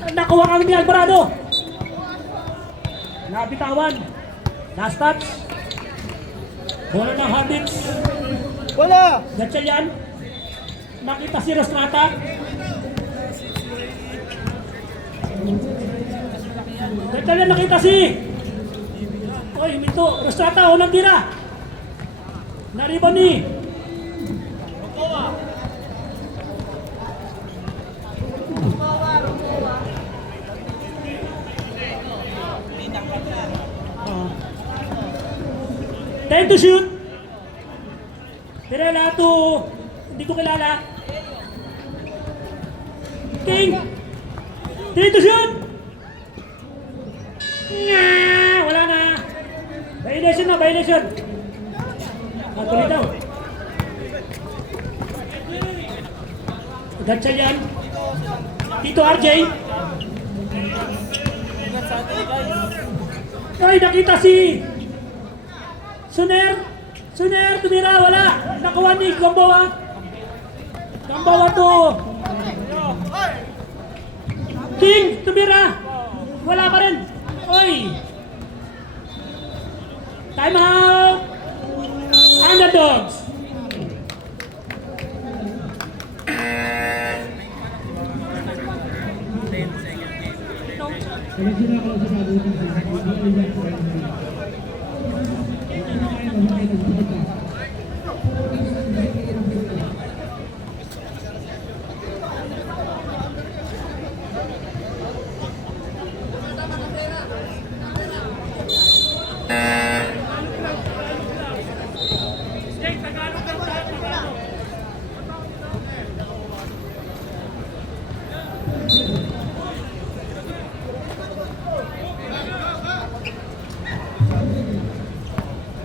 Nakuha kami ni Alvarado. Nabitawan. Last touch. Bola ng Habits. Wala! Gatchalian. Nakita si Rostrata. Gatchalian nakita si... Oy, minto. Rostrata, unang tira. Naribon ni... Time to shoot. Pirela to... Hindi ko kilala. King. Time to shoot. Wala na. Violation na, violation. Tuloy daw. Gatchalian. Tito RJ. Ay, nakita si... Suner, tumira, wala. Nakuha ni Gamboa. Gamboa to. King, tumira. Wala pa rin. Oy. Time out. Underdogs.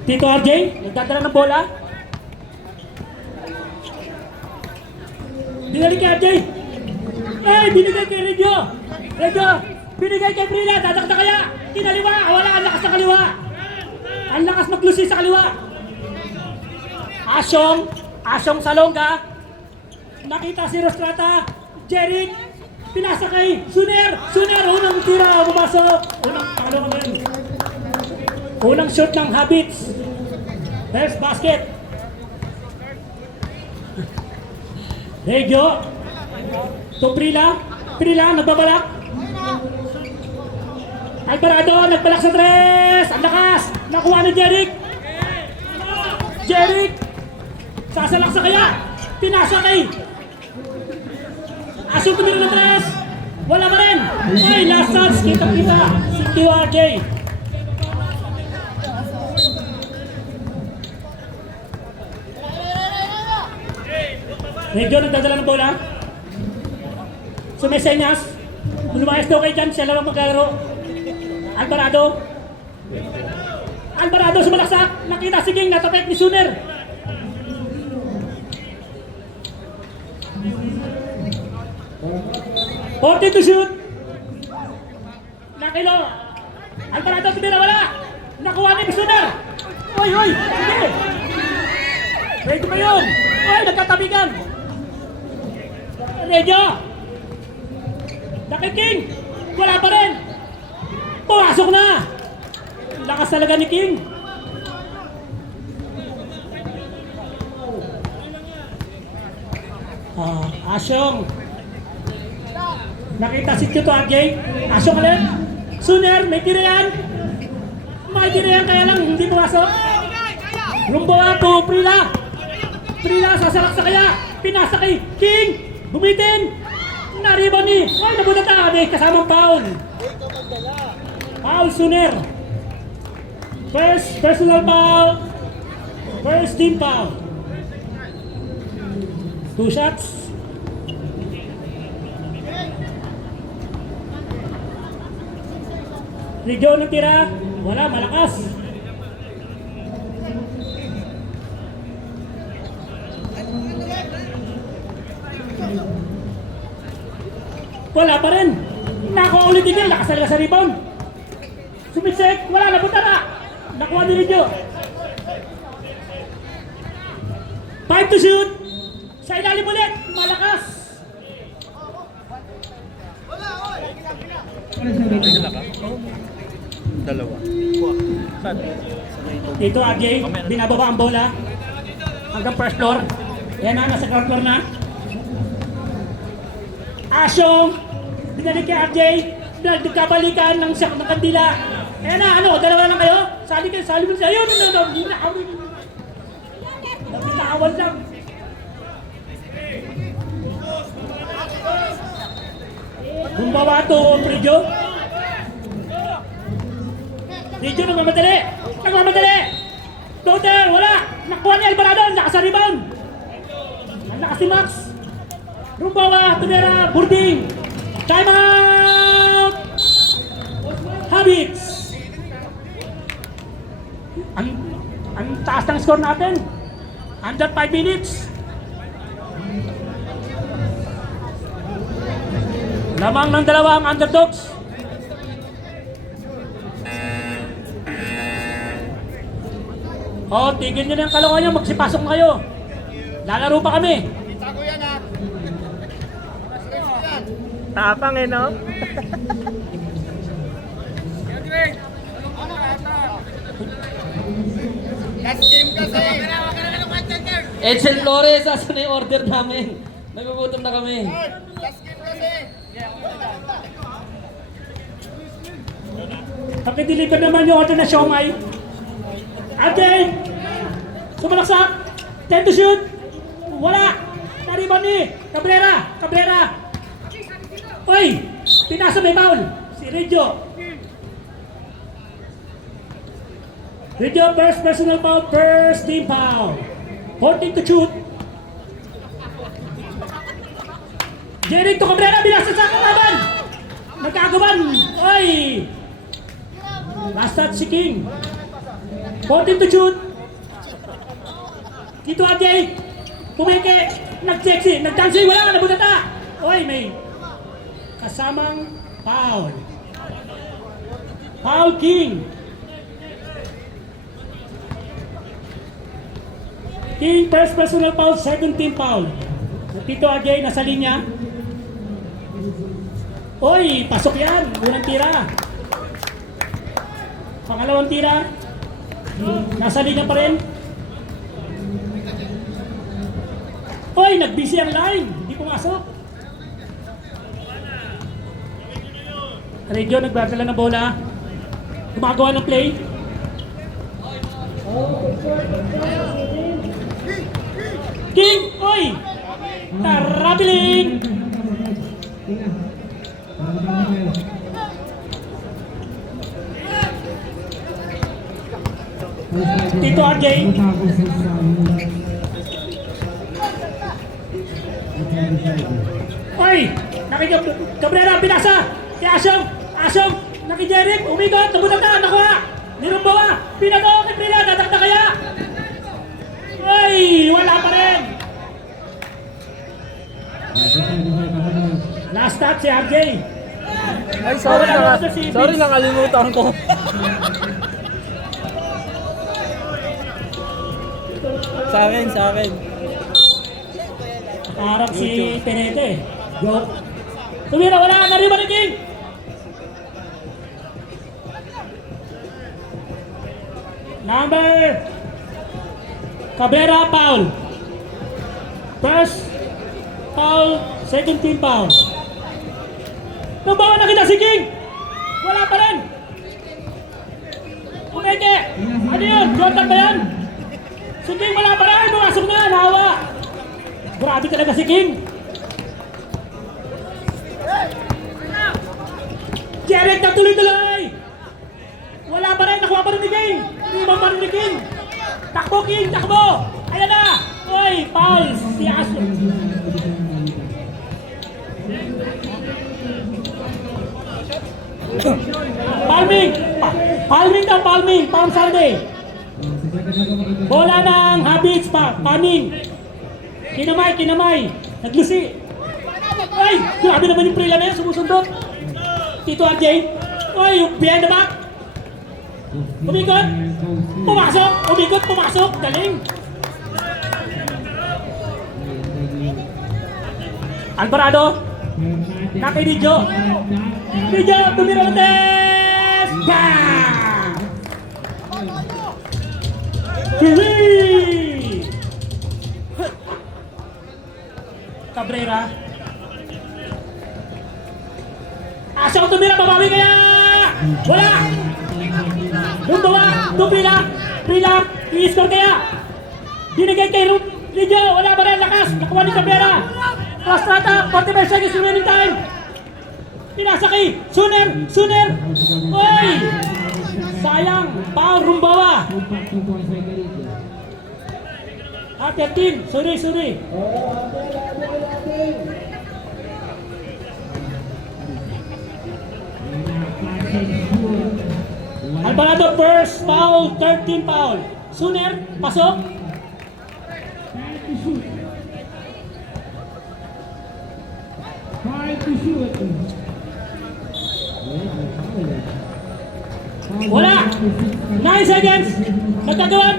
Tito RJ, nagdadala ng bola. Binalik kay RJ. Ay, binigay kay Regio. Regio, binigay kay Brila. Dadakta kaya. Kinaliwa. Wala, ang lakas sa kaliwa. Ang lakas maglusi sa kaliwa. Asyong Salonga. Nakita si Rostrata. Jeric. Pinasa kay Suner. Unang tira. Bumasok. Unang shot ng Habits. First basket. Regio. To Prila. Nagbabalak. Alvarado, nagbalak sa tres. Ang lakas. Nakuha ni Jeric. Sasalak sa kaya. Pinasa kay Asyong tumira ng tres. Wala pa rin. Ay, last touch. Kita-kita. Si QRJ. Regio nagdadala ng bola. Sumesenyas. Lumayas daw kay Jan. Siya lang maglalaro. Alvarado sumalaksak. Nakita si King. Natapet ni Suner. Forty to shoot. Nakilo. Alvarado tumira, wala. Nakuha ni Suner. Oy. Sige. Ready pa yun. Oy, nagkatabigan. Regio. Nakit King. Wala pa rin. Pumasok na. Lakas talaga ni King. Asyong. Nakita si Tito RJ. Asyong ulit. Suner, may tira yan. Kaya lang hindi pumasok. Rumboa to Prila, sasalak sa kaya. Pinasa kay King. Bumitin. Naribon ni. Ay, nabudata. May kasamang foul. Foul Suner. First personal foul. First team foul. 2 shots. Regio ng tira. Wala, malakas. Wala pa rin. Nakuha ulit din. Lakas talaga sa rebound. Sumitsek. Wala na. Butara. Nakuha ni Regio. 5 to shoot. Sa ilalim ulit. Malakas. Dalawa. Saan? Dito RJ, binababa ang bola. Hanggang first floor. Yan na, nasa ground floor na. Asyong, binalik kay RJ. Nagkabalikan ng kandila. Ayan na, ano, dalawa lang kayo? Sali mo siya. Ayun, nabitawan lang. Bumbawa to, Prijo. Prijo, nagmamadali. Total, wala. Nakuha ni Alvarado, lakas sa rebound. Ang lakas si Max. Rumbawa, Tunera, Burding. Time out! Habits. Ang taas ng score natin. Under 5 minutes. Lamang ng dalawa ang underdogs. Tigil nyo na yung kalokohan nyo. Magsipasok na kayo. Lalaro pa kami. Tapang eh, no? Edsel Flores, asan na yung order namin? Nagugutom na kami. Pakideliver naman yung order na siomay. Okay. Sumalaksak. 10 to shoot. Wala. Naribon ni Cabrera. Uy! Pinasa may foul. Si Regio. First personal foul, first team foul. 14 to shoot. Jeric to Cabrera, binasa sa kalaban. Nagkagawan. Uy! Last touch si King. 14 to shoot. Dito RJ. Pumike. Nag-sexy. Nag-dancing. Wala. Nabudata. Uy, may kasamang foul. Foul King. King first personal foul, second team foul. Tito RJ nasa linya. Uy, pasok yan. Unang tira. Pangalawang tira. Nasa linya pa rin. Uy, nag-busy ang line. Hindi pumasok. Regio nagbadala ng bola. Gumagawa ng play. King! Uy! Tarabiling! Tito RJ. Uy! Cabrera, pinasa! Kaya Asyong! Naki-Jeric! Umikot! Nabutan na! Nakuha! Nirumbawa! Pinato! Kiprila! Dadakta kaya! Uy! Wala pa rin! Last touch si RJ. Ay, sorry, nakalimutan ko. Sa akin. Harap si Penete. Go. Tumira, wala! Nariba ni King! Number Cabrera, foul. First foul, second team foul. Nabawa na kita si King! Wala pa rin! Umeke! Ano yun? Jordan ba yan? Si King wala pa rin! Pumasok na! Nahawa! Grabe talaga si King! Jeric na tuloy-tuloy! Wala pa rin! Nakuha pa rin ni King! Hindi pa rin ni King! Takbo King! Takbo! Ayan na! Uy! Foul! Si Aso! Palming! Palm Sunday! Bola ng Habits pa! Palming! Kinamay! Naglusi! Ay! Grabe naman yung prela na yan! Sumusundot! Tito RJ! Ay! Behind the back! Umikot! Pumasok! Galing! Alvarado! Nakay Dijo. Dijo, tumira Montes! Bang! Three! Cabrera. Asa ko tumira, babawi kaya! Wala! Lumbawa, Prila! Prila, i-score kaya! Binigay kay Lidio, wala ba rin lakas? Nakuha ni Cabrera! Plastrata, 45 seconds remaining time! Pinasa kay Suner! Suner! Oy! Sayang! Foul Rumbawa! Ah, 13! Sorry! Alvarado first foul, 13 foul. Suner, pasok. Wala! 9 seconds! Magkagawan!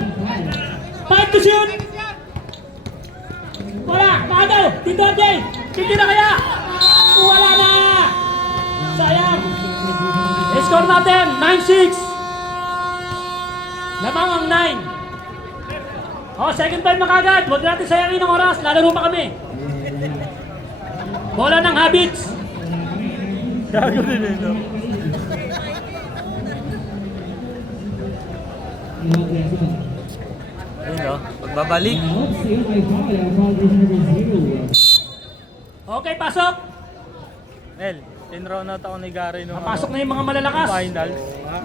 5 to shoot! Wala! Nakagaw! Tito RJ! Titira kaya! Wala na! Sayang! I-score natin! 9-6! Lamang ang 9. Oh, second time na kagad. Huwag natin sayangin ng oras. Lalaro pa kami. Bola ng Habits. Gago din eh, no? Ayun, no? Pagbabalik. Okay, pasok. Mel, 10 round out ako ni Gary nung Pasok na yung mga malalakas. final.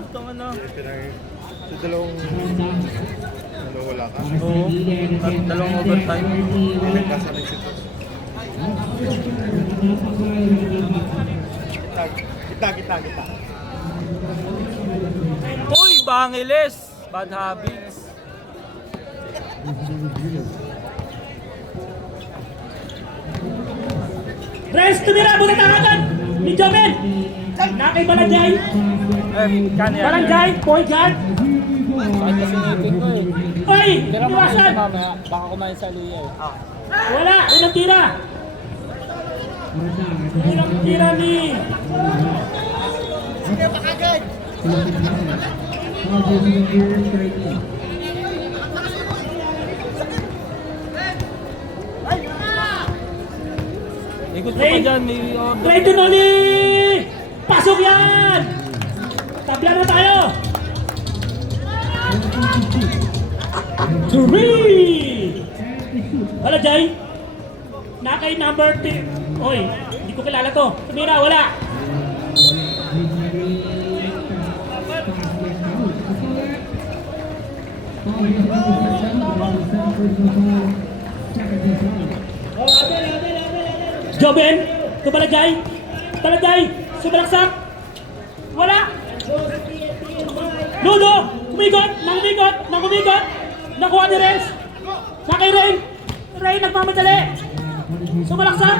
Itong ano? Sa dalawang wala ka. Oo. Dalawang overtime. Pinagkasa ng shoot. Kita. Uy, Bangiles! Bad habits. Rest tumira. Buta tangagan. Ni Jomen. Nakay Balanjay. Kanya. Balanjay. Point guard. Bakit kasi ngipin ko eh? Oy! Pero Iwasan. mamaya, baka kumain sa luya eh. Wala. Unang tira. Unang tira ni... Ikot ko pa dyan, may order. Brandon Oli! Pasok yan! Tabla na tayo! 3! Wala, Jay. Nakay number 2. Oy, hindi ko kilala to. Tumira, wala. Joben, to Balajay. Balajay, subalaksak. Wala. Ludo, umigot. Nakuha ni Renz. Nakay Rain. Rain, nagmamadali. Subalaksak.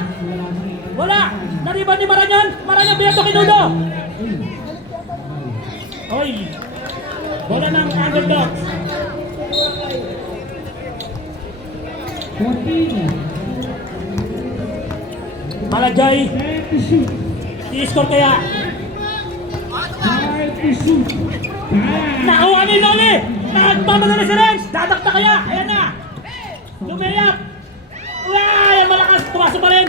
Wala. Nariban ni Maranyan. Maranyan, biyato kay Ludo. Oy. Bola ng Underdogs. Balajay. I-score kaya. Nakuha ni Loli! Nagmamadali si Renz! Dadakta kaya! Ayan na! Lumayap! Ay! Ang malakas! Tumaso pa rin!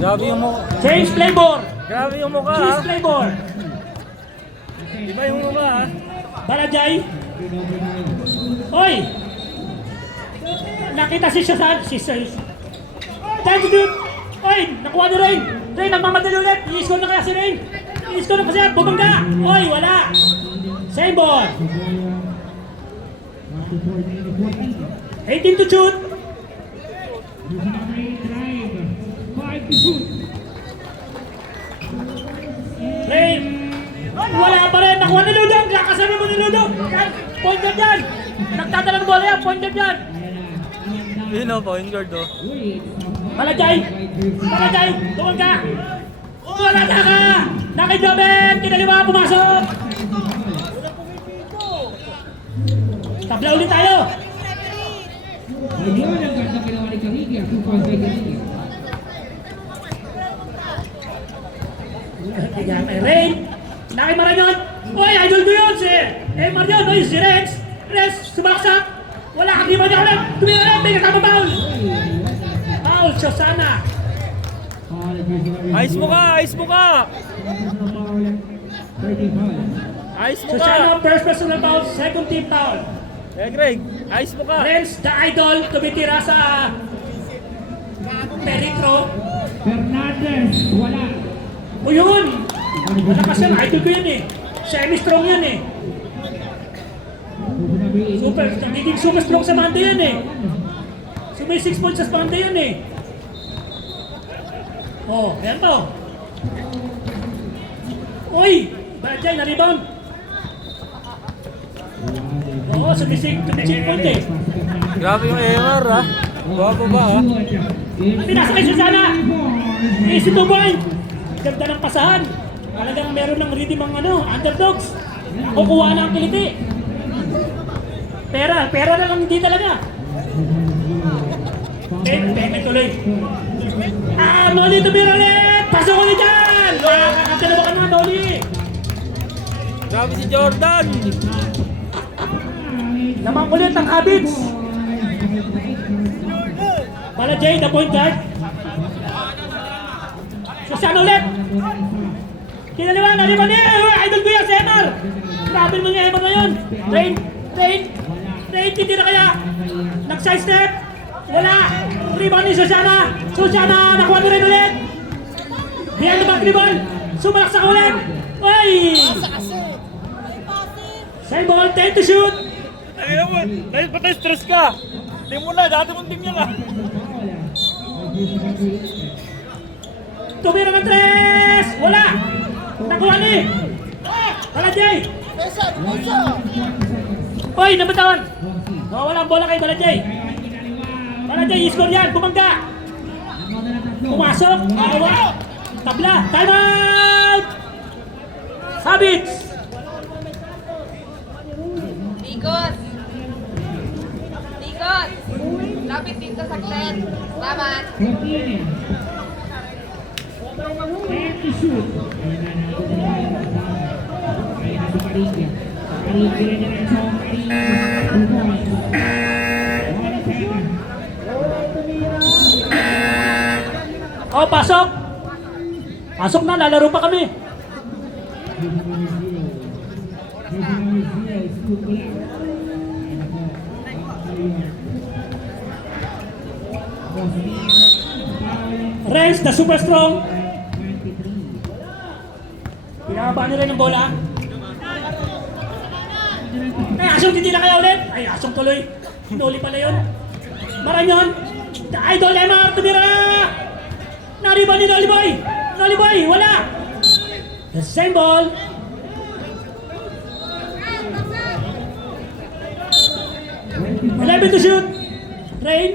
Grabe yung mukha. Change playboard! Grabe yung mukha ha. Change playboard! Iba yung mukha ha. Balajay! Oy! Nakita si Shazad! Si Time to shoot! Oy! Nakuha ni Rain! Rain, nagmamadali ulit! I-score na kaya si Rain! I-score na kasi! Bumangga! Oy! Wala! Same ball! 18 to shoot! Rain! Wala pa rin! Nakuha ni Ludo! Kasama mo ni Ludo! Point guard yan! Nagtadala ng bola yan! Point guard yan! Yun o, point guard o. Balajay! Balajay! Tukol ka! Wala na ka! Nakidobet! Kinaliwa! Pumasok! Tabla ulit tayo! Ayun, ang ganda ginawa ni Camilla. 2 points by Camilla. Kaya kay Rain. Nakimara yun. Uy, idol ko yun si Emar yun. Uy, si Rex. Rex, sumaksak. Wala kang lima niya ulit. Tumira na, may kasama foul. Foul, Shoshana. Ayos mo ka! Ayos mo ka! 30 foul. Ayos mo ka! Shoshana, first personal foul, second team foul. Eh, Greg, ayos mo ka! Renz, the idol, tumitira sa Peritro. Fernandez, wala. O yun! Malakas yan, idol ko yun eh. Semi-strong yan eh. Nagiging super strong sa banda yan eh. So may 6 points sa banda yan eh. Oh, ayan to. Uy! Bajay, na-rebound. Oo, sumisig point eh. Grabe yung AMR ha! Guwapo ba ha? Pinasa kay Susana! Easy to point! Ganda ng pasahan. Talagang meron ng rhythm ang underdogs. Kukuha na ang kiliti. Pera na lang hindi talaga. Peme tuloy. Noli tumira ulit! Pasok ulit dyan! Kakadalawa ka na, Noli! Grabe si Jordan! Lamang ulit ang habits. Pala Jay, the point guard. Susana ulit. Kinaliwa, naliwa niya. Idol ko yan, si Emar. Grabe mo yung Emar na yun. Rain, titira kaya. Nag-side step. Wala. Rebound ni Susana. Susana, nakuha na rin ulit. Behind the back rebound. Sumalaksak ulit. Uy! Same ball, 10 to shoot. Ayun mo, dahil pa tayo stress ka! Team mo na, dati mong team niya ka! Tumira ng 3! Wala! Nakuha ni! Wala, Jay! Uy, nabatawan! Wala ang bola kay Balajay! Balajay, i-score yan! Bumangga! Pumasok! Nakuha! Tabla! Time out! Sabits! Ikot! Ikot! Lapit dito sa clan. Laman. 14. And to shoot. Ayan na natin na yung ayan na si Cariglia. Cariglia na rin sa Cariglia. 2 points. Wala second. Oh, pasok! Pasok na, lalaro pa kami! Renz, the super strong. Pinababa niyo rin ang bola. Ay, asong titila kaya ulit. Ay, asong tuloy. Nuli pala yun. Maranyon. The idol Emar, tumira! Nariba ni Noliboy! Noliboy, wala! The same ball. Eleven to shoot. Rain.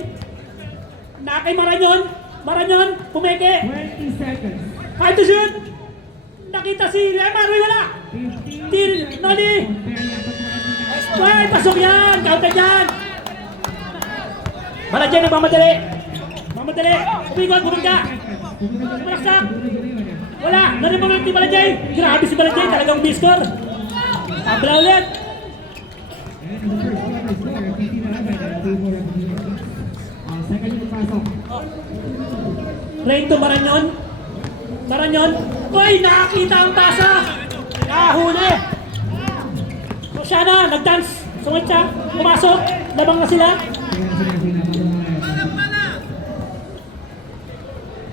Nakay Maranyon. Maranyon, pumeke. 20 seconds. 5 to shoot. Nakita si Emar, wala. 15. Tir, Noli. Ay, pasok yan. Counter yan. Maranyon, nagmamadali. Mamadali. Umikot, bumangga. Malaksak. Wala. Narinig mo ni Balajay. Grabe si Balajay. Talagang biscore. Tabla ulit. Second yung pasok. Rain to Maranyon. Maranyon. Uy, nakakita ang pasa. Nakahuli. Susana, nag-dance. Sungit siya. Pumasok. Labang na sila.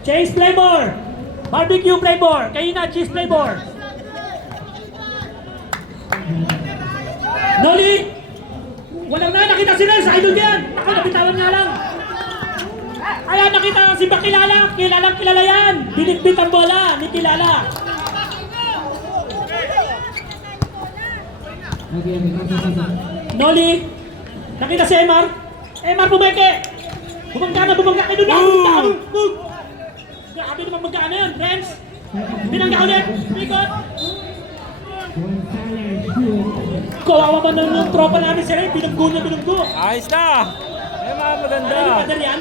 Chase Playmore. Barbecue Playmore. Kayo na, cheese Playmore. Noli. Walang na, nakita si Renz. Idol yan. Ako, nabitawan nga lang. Kaya nakita si Bakilala. Kilalang kilala yan. Binitbit ang bola ni Kilala. Noli. Nakita si Emar. Emar, bumeke. Bumangga na, bumangga. Ay, doon na. Grabe naman magkaano yun, Renz. Binangga ulit. Ikot. Kawawa man ng tropa namin si Ray. Binanggo niya, binanggo. Ayos na! Maganda. Ano yung pader yan?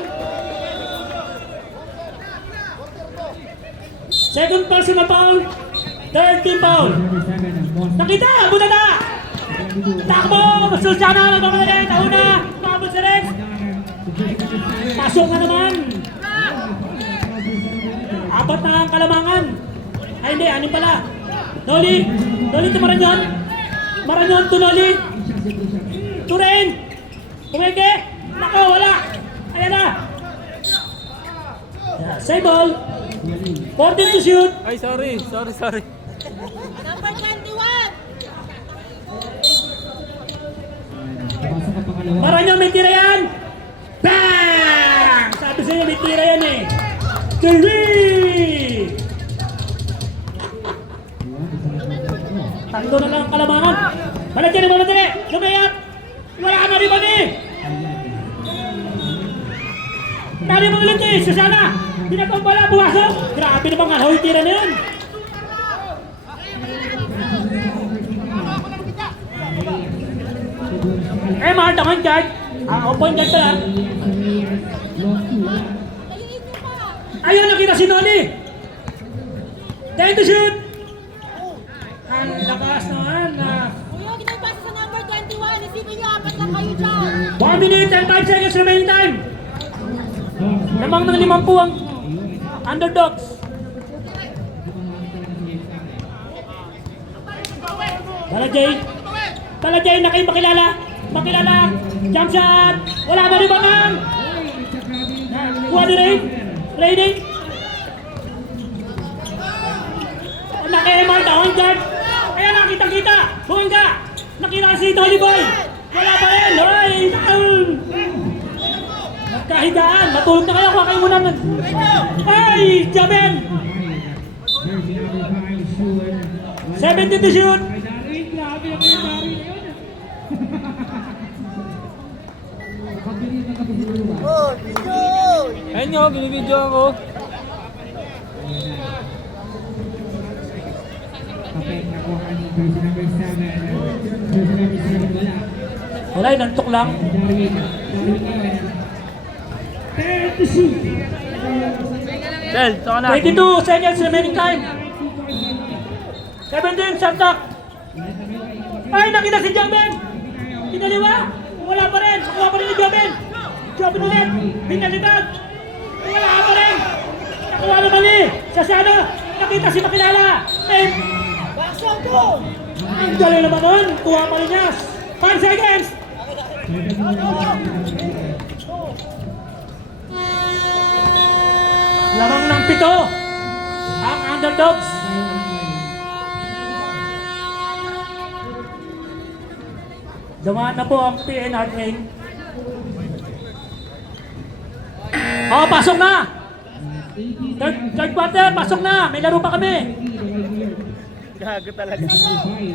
Second personal foul. Third team foul. Nakita! Buta na! Takbo! Sulsana! Nagmamalit! Una! Mabot si Rex! Pasok na naman! Apat na ang kalamangan. Ay hindi, anim pala. Noli! Noli to Maranyon! Maranyon to Noli! Turin! Pumeke! Nako, wala! Ayan na! Yeah, save ball! 14 to shoot! Ay, sorry. Number 21. Pasok ka pangalawa. Maranyon, may tira yan! Bang! Sabi sa'yo, may tira yan eh! Three! Tatlo na lang ang kalamangan. Balatiri, balatiri! Lumayat! Wala ka na rin eh! Dali mo ulit eh! Susana! Pinapambala, buwasok! Grabe naman nga, hoy, tira na yun! Eh, mahal na kang guard! Ang open guard pala! Ayun, nakita si Noli! Time to shoot! Ang lakas naman na... Kuya, ginagpas sa number 21. Isipin niyo, apat lang kayo dyan. 1 minute and 5 seconds remaining time! Lamang ng 50 ang underdogs. Balajay na kayo makilala. Makilala. Jump shot. Wala ba rin bangang? Kuha ni Ray. Raiding. Naki-MR down guard. Ayan na, kita-kita. Bumangga. Nakita si Tolly Boy. Wala pa rin. Hoy, down. Kahigaan, matulog na kayo, kuha kayo muna. Ay, Jaben! 17 to shoot! Grabe naman yung Dari na yun. Pagbilis na tapos yung lupa. Ayun nyo, binibidyo ako. Kapag nakuha ni person number 7. Person number 7 wala. Wala, nantok lang. Darwin ngayon. 10 to shoot. Del, saka na. 22 seconds remaining time. 17, shot clock. Ay, nakita si Jaben! Pinaliwa! Wala pa rin! Nakuha pa rin ni Jaben! Jaben ulit! Pinalitag! Wala pa rin! Nakuha na mali! Sasano! Nakita si Makilala! Eh! Ang galing naman nun! Kuha pa rin niya! 5 seconds! Lamang ng 7 ang underdogs. Dumaan na po ang PNR train. Oh, pasok na! Third quarter, pasok na! May laro pa kami! Gago talaga. Ay,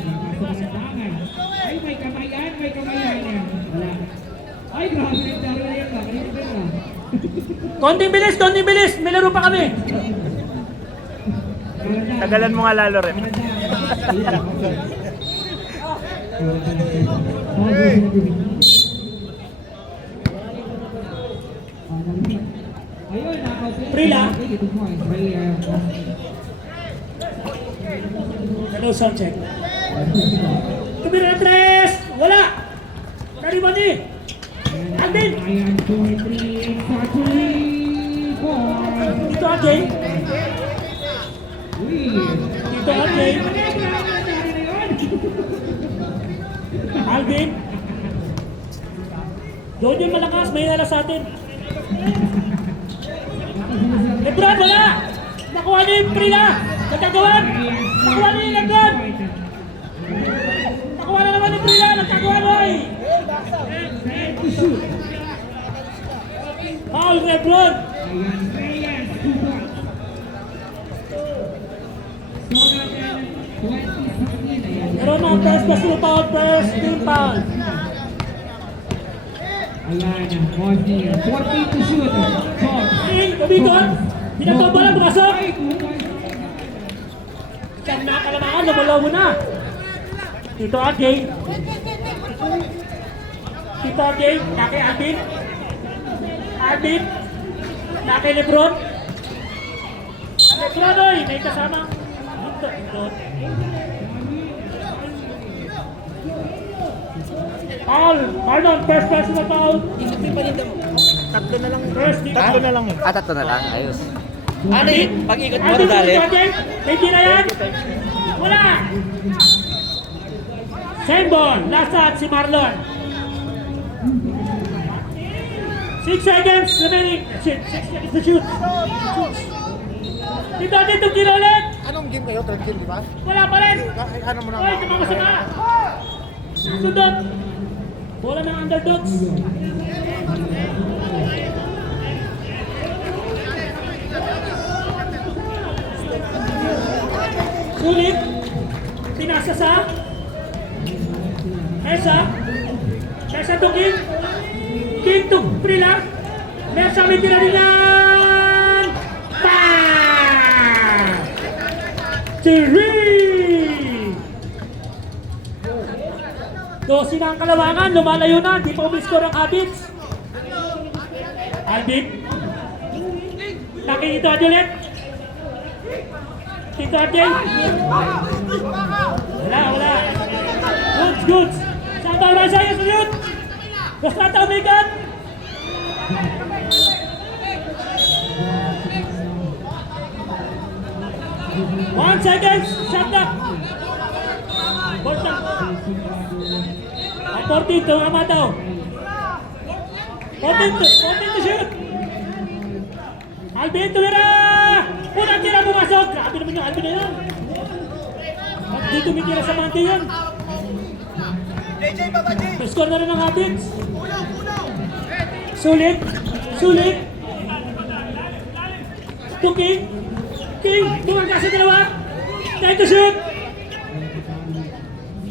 may kamayan, may kamayan yan. Wala. Ay, grabe yung Dari na yan. Kanina ba yan? Konting bilis! May laro pa kami! Tagalan mo nga lalo rin. Prila. Hello, sound check. Tumira na 3! Wala! Karibani! Alvin! Ayan, 2, 3, 4. Dito Ajay! Dito Ajay! Alvin! Doon yung malakas, may nala sa atin. Lebron, wala! Nakuha niya yung Prila! Nagkagawan! Nakuha niya yung Lebron! Nakuha na naman yung Prila! Nagkagawan, boy! Foul Lebron! Meron na first personal foul, first team foul. Ayan, 14 to shoot. Ay, kumikot! Pinagpapala, pumasok! Diyan na kalamangan, lumalaw mo na! Dito Ajay! Dito Ajay, kaki Alvin! Alvin. Na kay Lebron. Lebron, oy, may kasamang hindot. Foul! Marlon, first personal foul. Tatlo na lang. First team. Tatlo na lang. Tatlo na lang. Ayos. Ano yun? Pag-ikot mo Alvin, dali. may tira yan. Wala. Same ball. Last shot si Marlon. 6 seconds remaining. 6 seconds to shoot. Dito tira ulit. Anong game kayo? Third game, di ba? Wala pa rin. Ay, ano mo na? Oy, tumamasama. Sundot. Bola ng underdogs. Sulit. Pinasa sa Mesa. Mesa to King. King to Prila. Mesa may tira rin yan. Bang! Three! Dosi na ang Kalawangan. Lumalayo na. Di pa umiscore ang Habits. Alvin. Nakikita ulit. Tito Arjen. Wala. Goods. Santa Rosa yung sunod. Basta umikat. One second. Shot up. Ball shot. 14 to Amataw. 14 to shoot. Alvin tumira. Unang tira pumasok. Grabe naman yung Alvin na yun. At di tumitira sa manti yun. Score na rin ang Habits. Sulit. To King. Tumangka sa dalawa. Time to shoot.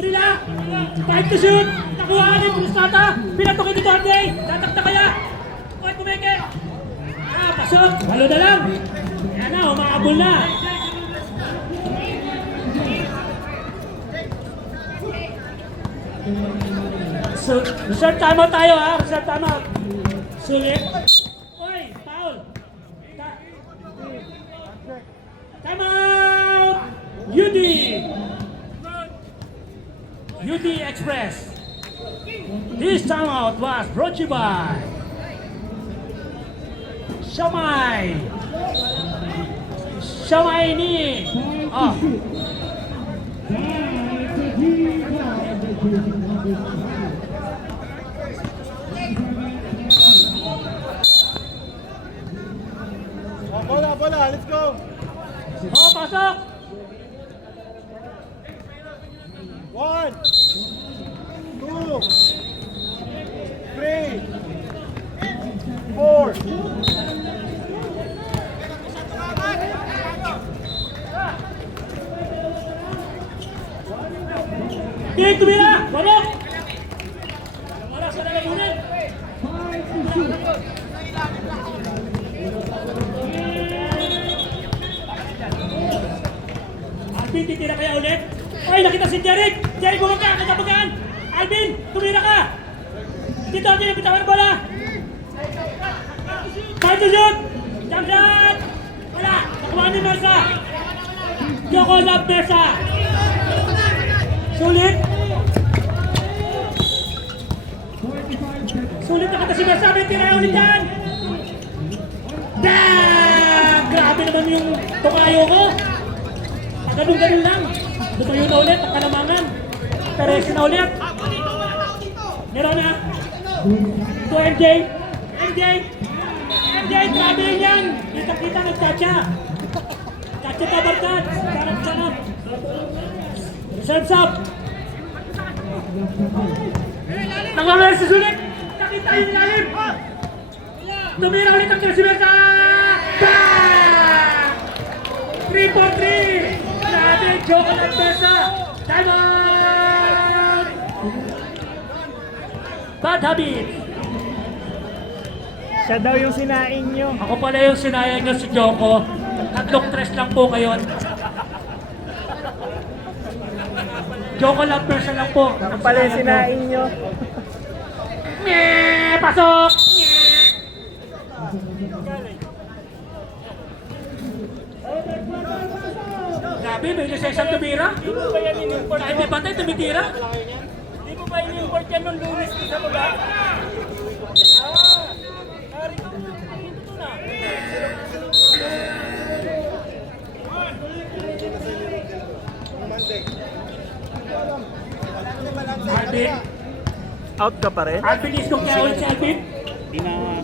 Prila. Time to shoot. Nakuha ka rin. Pulustata. Pinatukin dito Hardy. Tatakta kaya. Oy, kumeke. Pasok. Halo na lang. Yan na, umaabol na. So, reserve timeout tayo ha. Reserve timeout. Sulit. Oy, foul. Timeout. UD Express. This timeout was brought to you by Siomay ni. Oh. Bola, let's go! Oh, pasok. 1, 2, 3, 4. King, tumira. Barok. Wala sa lalamunin. Alvin, titira kaya ulit? Ay, nakita si Jeric! Jeric, bumaga! Nagkabagaan! Alvin, tumira ka! Dito, Jeric, bitawan ang bola! Time to shoot! Jump shot! Wala! Nakuha ni Mersa! Joko Love Mersa! Sulit! Sulit nakita si Mersa! May tira ulit yan! Damn! Grabe naman yung tumayo ko! Ganun lang. Dumayo na ulit ang Kalamangan. Perez na ulit. Meron na. To MJ. MJ, grabe yan. Kita-kita nagtatsa. Tatsa tabarkat. Sarap. Reserve up. Nangamel si Sulit. Nakita yung ilalim. Tumira ulit ang Krasiberta. Bang! 3 for 3. Grabe, Joko ng Pesa! Time out! Bad habit! Siya daw yung sinain nyo. Ako pala yung sinayang nyo si Joko. 3-3 lang po ngayon. Joko lang Pesa lang po. Ako pala yung sinain nyo. Pasok! Grabe, may lisensya tumira. Kahit may bantay, tumitira. Di mo ba ini-import yan nung lunes sa baba? Narito na. Alvin. Out ka pa rin? Alvin is kung kaya ulit si Alvin. Di na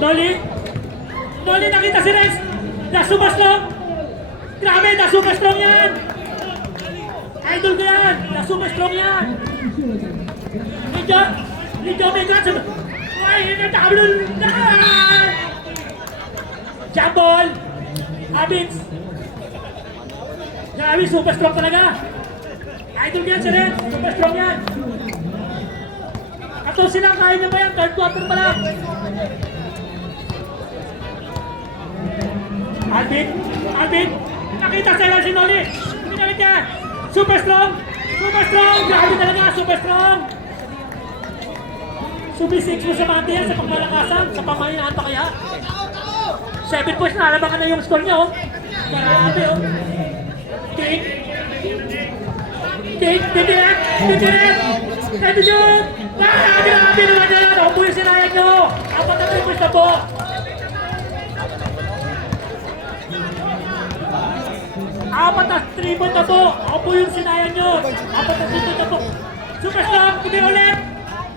Noli. Noli, nakita si Rex. Nasumaslong. Grabe, nasumaslong yan. Idol ko yan. Nasumaslong yan. Medyo may gatsa. Ay, nagkakablon. Jump ball. Habits. Grabe, super strong talaga. Idol ko yan si Rex. Super strong yan. 14 lang, kaya niya ba yan? Third quarter pa lang. Alvin, nakita sa ilan si Noli. Pinalit niya. Super strong. Grabe talaga, super strong. Subi 6 mo sa mati yan, sa pangmalakasan, sa pamahinaan pa kaya. 7 points na, alabangan na yung score niya, oh. Grabe, oh. King. Ready shoot! Grabe naman yan! Ako po yung sinayan nyo! Apat na 3 points na po! Apat na 3 points na po! Ako po yung sinayan nyo! Apat na 3 points na po! Super strong! Kumir ulit!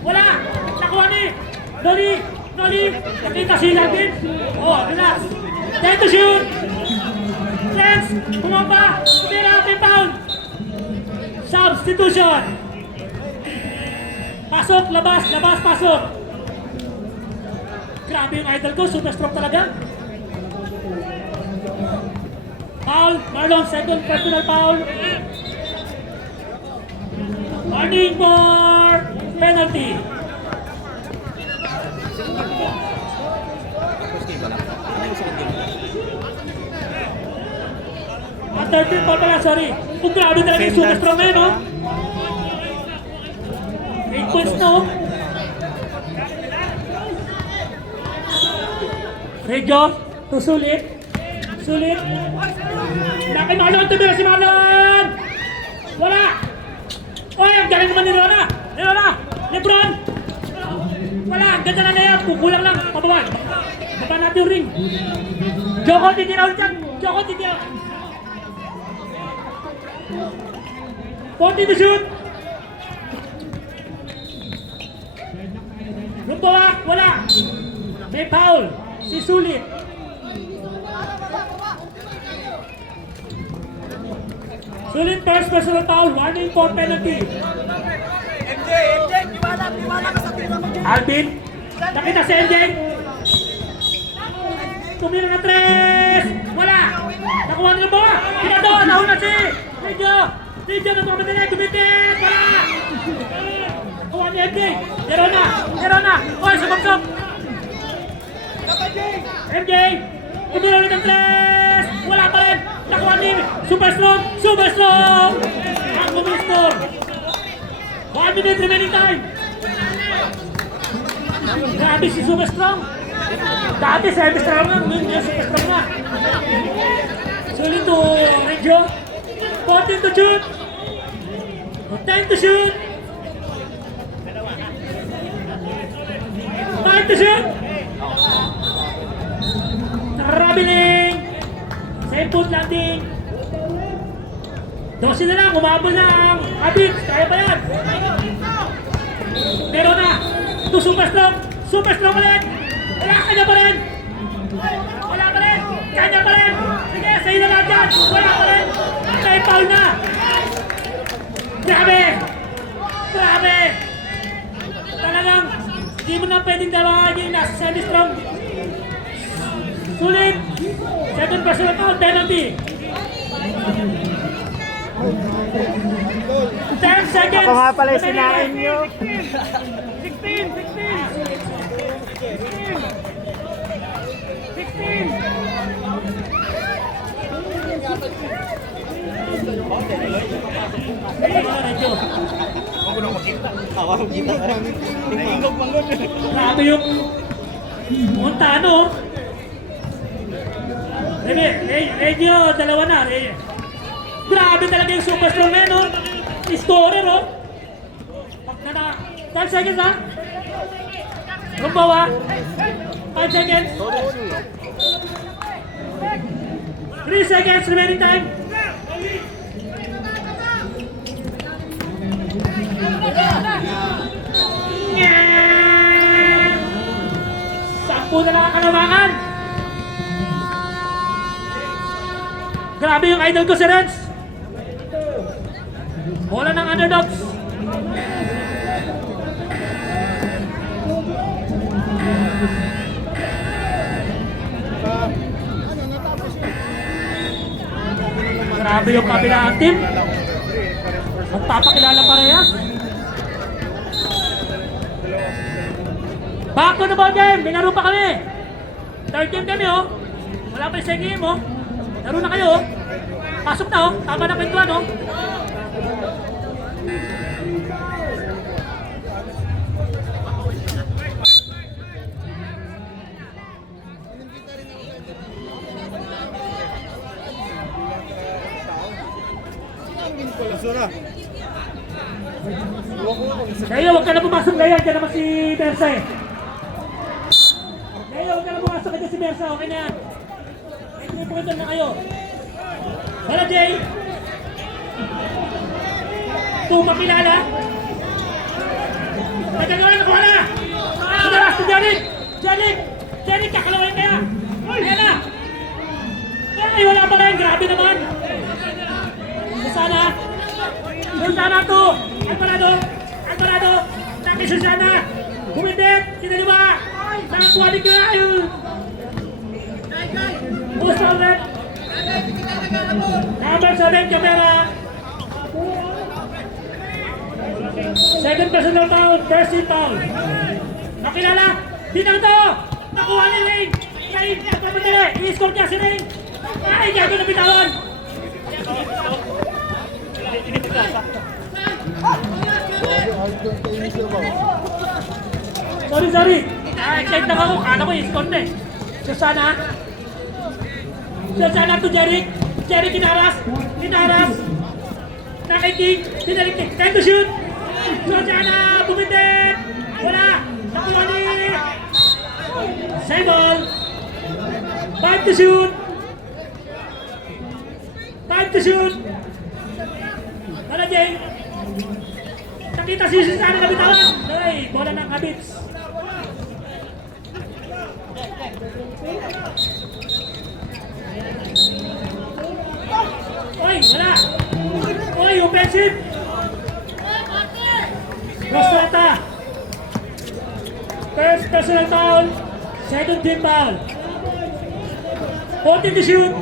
Wala! Nakuha ni! Noli! Nakita si Lavin! Oh, relax! Time to shoot! Lens! Pumapa! Kumira! May foul! Substitution! Pasok! Labas! Pasok! Grabe yung idol ko! Super strong talaga! Foul! Marlon, second personal foul! Warning for penalty! At 13 pa pala, sorry! Kung grabe talaga yung super strong na yun, no? 8 points na, oh! Regyo, to sulit! Laki Marlon, tumira si Marlon! Wala! Oy, ang galing naman ni Rona! Lebron! Wala, ang ganda na layup! Kukulang lang, pababa! Baba natin yung ring! Joko, titira ulit yan! Joko, titira! 14 to shoot! Lumbawa, wala! May foul! Si Sulit! Sulit first personal foul, warning for penalty. MJ, tiwala ka sa tira mo. Alvin, nakita si MJ. Tumira na 3. Wala. Nakuha nila ba? Pinado, nauna si Medyo nagmamadali, gumitin. Wala. Nakuha ni MJ. Derona. Oy, sumagsok. MJ, tumira ulit ng 3. Wala pa rin. Nakuha ni Super Strong! Ang bumistor! 1 minute remaining time! Grabe si Super Strong! Dati semi-strong lang, ngayon Super Strong na! Sulit to Regyo! 14 to shoot! 10 to shoot! 5 to shoot! Traveling! Same foot landing! 12 na lang, umabol na ang Habits, kaya ba yan? Meron na! Ito super strong ulit! Wala, kanya pa rin! Sige, sa'yo na lang dyan! Wala pa rin! May foul na! Grabe! Talagang, hindi mo na pwedeng dawahan yung nasa semi-strong. Sulit! Second personal foul, penalty! 10 seconds! Ako nga pala yung sinain nyo. 16! Grabe yung Montano. Regio, dalawa na. Grabe talaga yung superstar man, no? Scorer, oh. 5 seconds, ha? Rumbawa. 5 seconds. 3 seconds remaining time. Sampu na lang ang kalawakan. Grabe yung idol ko si Renz. Bola ng underdogs. Grabe yung kabilang team. Magpapakilala parehas. Back to the ball game. May laro pa kami. Third game kami, oh. Wala pa yung second game, oh. Laro na kayo, oh. Pasok na, oh. Tama na pintuan, oh. Basura. Kaya huwag ka na pumasok ngayon. Diyan naman si Bersa, eh. Kaya huwag ka na pumasok dyan si Bersa. Okay na yan. May 3 points na kayo. Wala, Jay. 2 makilala. Nagagawa na nakuha na. Sinaras si Janik. Janik, kakalawin kaya. Ayan na. Ay, wala pa rin. Grabe naman. Susana to. Alvarado. Taki Susana. Bumindit. Kinaliwa. Nakakuha ni Kaya. Pusto ulit. Number 7, Camera. Second personal foul. First team foul. Nakilala. Dinang to. Nakuha ni Lane. Lane. Papadali. I-score niya si Lane. Ay, gago na bitawan. Sorry. Excited lang ako. Kala ko i-score na, eh. Susana to Jeric. Jeric kinaras. Nakiking. Dinaliktik. Time to shoot. Susana. Bumindit. Wala. Nakuha ni. Save ball. 5 to shoot. Wala, Jay. Nakita si Susana na bitawan. Ay, bola ng Habibs. Oy, wala. Oy, offensive. Rostrata. First personal foul. Second team foul. 14 to shoot.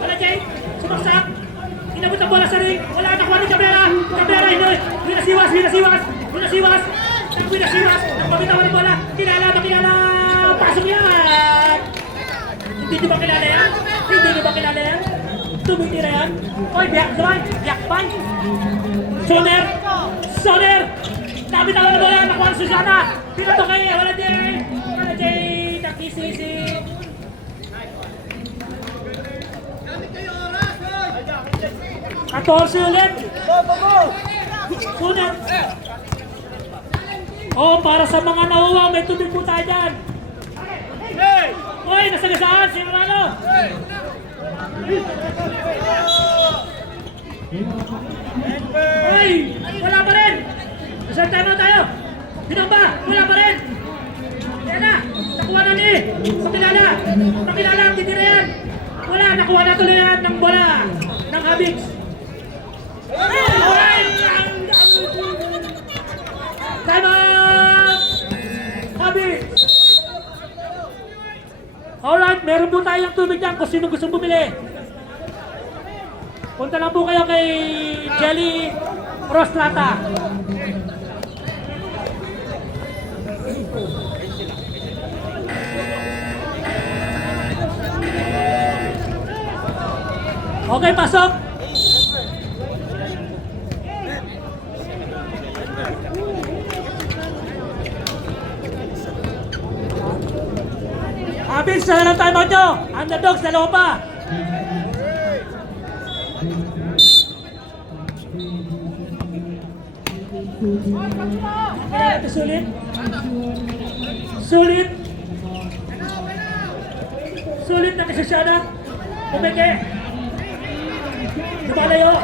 Wala, Jay. Sumaksak. Inabot ang bola sa ring. Wala, nakuha ni Cabrera. Winasiwas. Nagpabitawan ang bola. Kilala. Pasok yan. Hindi nyo ba kilala yan? Tumitira yan. Oy, biyak bay. Soner. Nabitawan ang bola. Nakuha ni Susana. Pinato kayo. Wala, Jay. Nakisisi. Katorse ulit. Soner. Oh, para sa mga nauwa, may tubig po tayo dyan. Oy, nasagasaan si Morano. Oy, wala pa rin. Isang time na tayo. Binamba, wala pa rin. Yan na, nakuha na ni. Pakilala ang titira yan. Wala, nakuha na tuloy yan ng bola. Ng Habibs. Time out! Habibs! Alright, meron po tayong tubig dyan kung sino gusto bumili. Punta lang po kayo kay Jelly Rostrata. Okay, pasok! Habis sa lang timeout nyo. Underdogs, dalawa pa. Ito sulit. Sulit. Sulit na kasasyada. Pumeke. Lumalayo.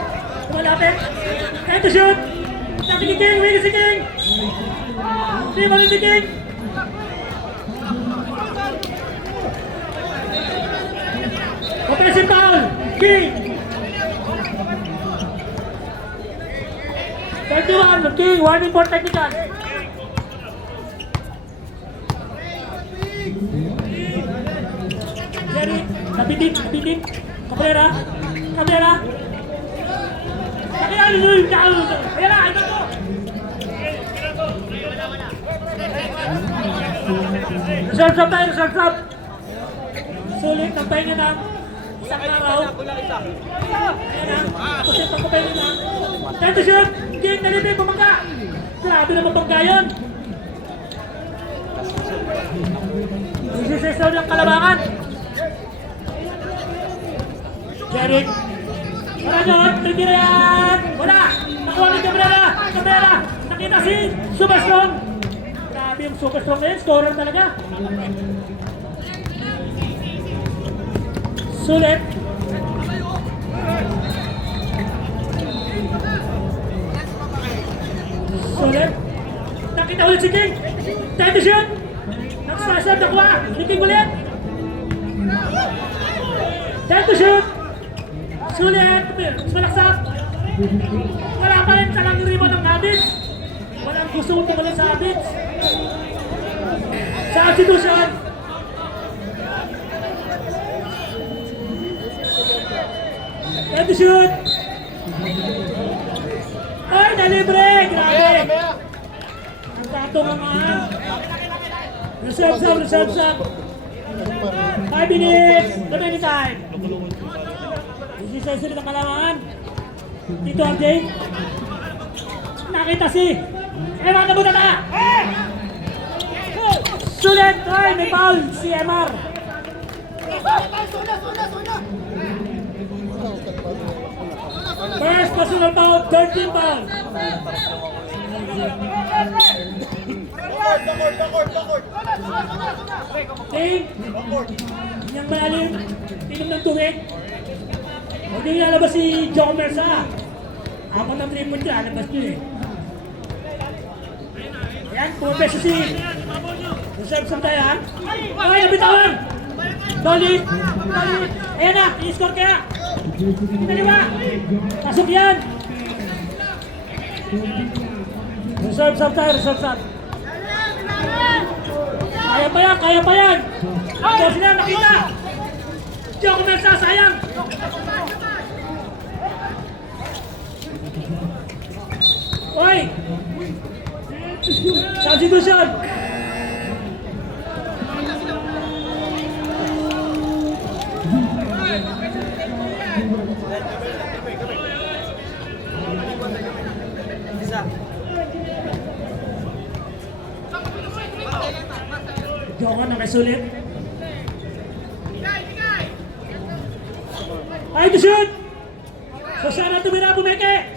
Lumalapit. Ito shoot. Sabi ni King. Wing si King. Hindi mo rin si King. Offensive foul. King. 31. King. Warning for technical. Jerry. Nabitin. Nabitin. Cabrera. Cabrera. Ayan na. Ito po. Reserve stop tayo. Reserve stop. Sulit ang pahinga ng isang araw. Ayan na. Pusit ang pahinga na. Time to shoot. King nalipin. Bumangga. Grabe naman pagkayon. Isisesaw ng kalabangan. Jeric. Paragon. Tritira yan. Wala. Nakuha ni Cabrera. Cabrera. Nakita si Superstrong. Grabe yung Superstrong ngayon. Scorer talaga. Sulit. Sulit. Nakita ulit si King. Time to shoot. Nagsasad. Nakuha. Ni King ulit. Time to shoot. Sulit. Malaksak. Wala pa rin talang rebound ng Habits. Walang gusto mong tumalon sa Habits. Sa substitution. Time to shoot. Ay, nalibre. Grabe. Ang tato mga. Reserve sub, reserve sub. 5 minutes. Remaining time. Isisensin ng kalamangan. Tito RJ. Nakita si Emar na buta na. Sulit. Ay, may foul si Emar. First personal foul, 13 foul. Ting, yung malalim, tinom ng tubig. Hindi nalabas si Joko Mersa. Apat ng 3 point yan, nalabas nyo eh. Ayan, pumabeso si reserve sub tayo ha. Ay, nabitawan! Dolly! Dolly! Ayan na, i-score kaya! Daliwa! Pasok yan! Reserve sub tayo, reserve sub. Kaya pa yan, kaya pa yan! Ako sila nakita! Joko Mersa, sayang! Oy! Substitution! Joko nakasulit. Ay, to shoot! So, sana tumira, Bumeke!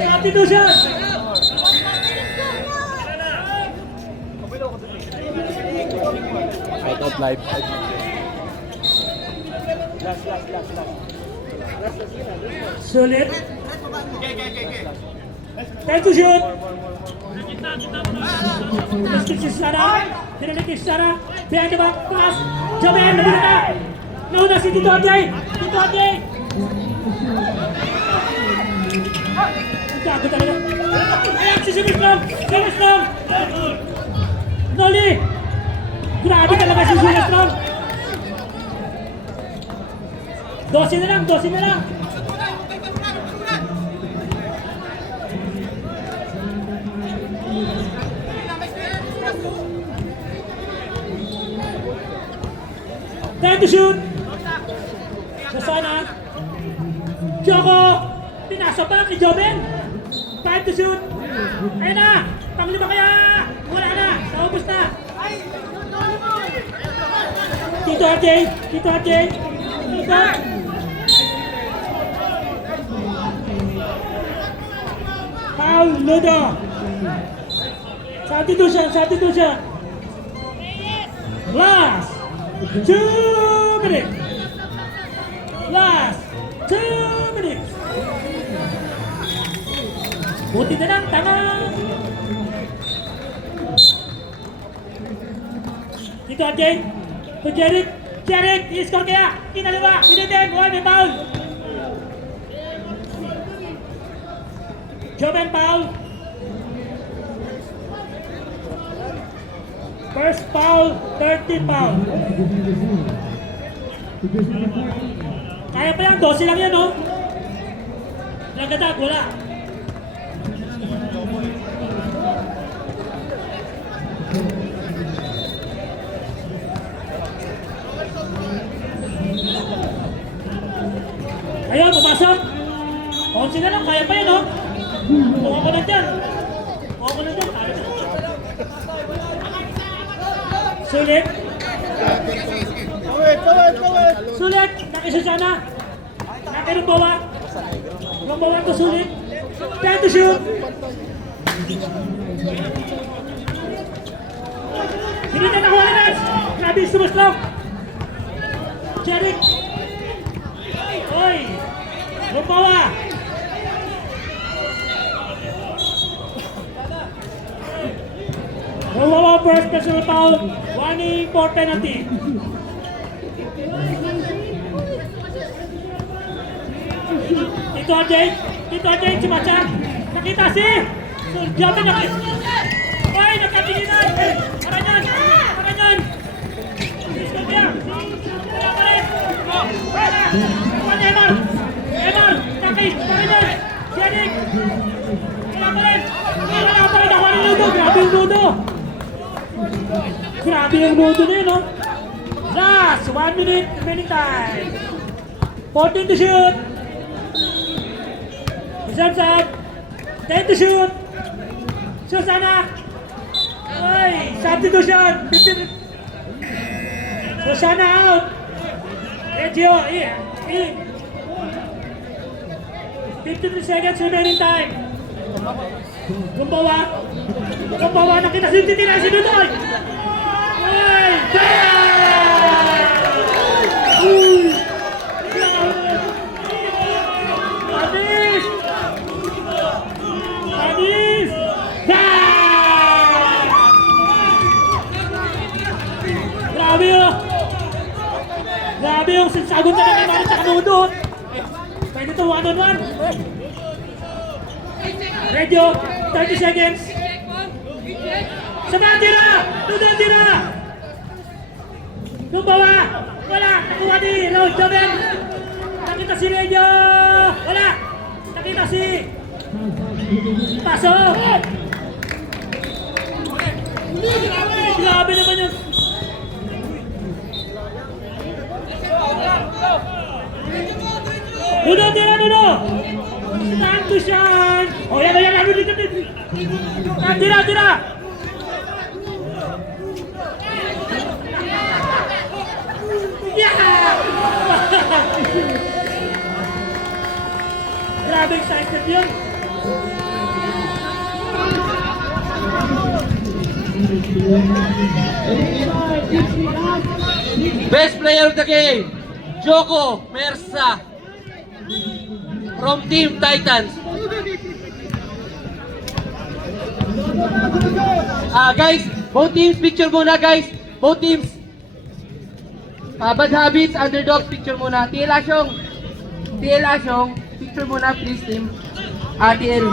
Substitution! Out of life. Sulit. Time to shoot. Mastik si Sara. Pinalik si Sara. Behind the back. Pass. Jamin. Nabila na. Nauna si Tito Adjay. Tito Adjay. Ang gago talaga. Ayan si Superstrong. Superstrong. Noli. Grabe talaga si Superstrong. 12 na lang. 12 na lang. Time to shoot! Nasaan na? Joko! Pinasok pa kay Joven! Time to shoot! Ayun na! Panglima kaya! Wala na! Naubos na! Tito RJ! Tito RJ! Tito! Foul! Ludo! Substitution! Last 2 minutes! Last 2 minutes! Buti na lang, tama! Dito, Jay! To Jeric! Jeric! I-score kaya! Kinaliwa! Pinitin! Uy, may foul! Joven foul! First foul, 30 foul. Kaya pa yan, 12 lang yan, no? Nagadag, wala. Ayun, pumasok. 11 na lang, kaya pa yan, no? Tuwa ko na dyan. Kaya na. Sulit. Sulit. Nakisasana. Nakirumbawa. Rumbawa to sulit. Time to shoot. Hindi na nakuha na Nats. Grabe yung sumaslok. Jeric. Oy. Rumbawa. Rumbawa first personal foul. Warning for penalty. Tito Arjay, cumaca. Nakita si Joven nakita. Oy, nagkatinginan. Karanyan. Isko kaya. Kaya pa rin. Wala. Emar. Nakit. Karanyan. Jeric. Kaya pa rin. Wala pa rin. Nakuha ng Ludo. Grabe yung Ludo na yun, no? Last 1 minute remaining time. 14 to shoot. Reserves up. 10 to shoot. Susana. Oy, substitution. 15. Susana out. Regio, 15 seconds remaining time. Gumbawa, nakita si Titira, si Dudoy. Oy, Anis! Grabe yung sinsagot na naman naman sa kanudot. Pwede ito 1-on-1. Radio, 30 seconds. Sabah tira! Dudo tira! Lumbawa! Wala! Nakuha ni Joven! Nakita si Radio! Wala! Nakita si Paso! Grabe naman yun! Dudo tira! Dudo! Time to shine! Oh yan! Ano dito? Tira! Yeah! Grabe excited yun! Best player of the game, Joko Mersa from Team Titans. Guys, both teams picture muna guys. Both teams. Bad Habits, Underdogs picture muna. TL Asyong, picture muna please team. TL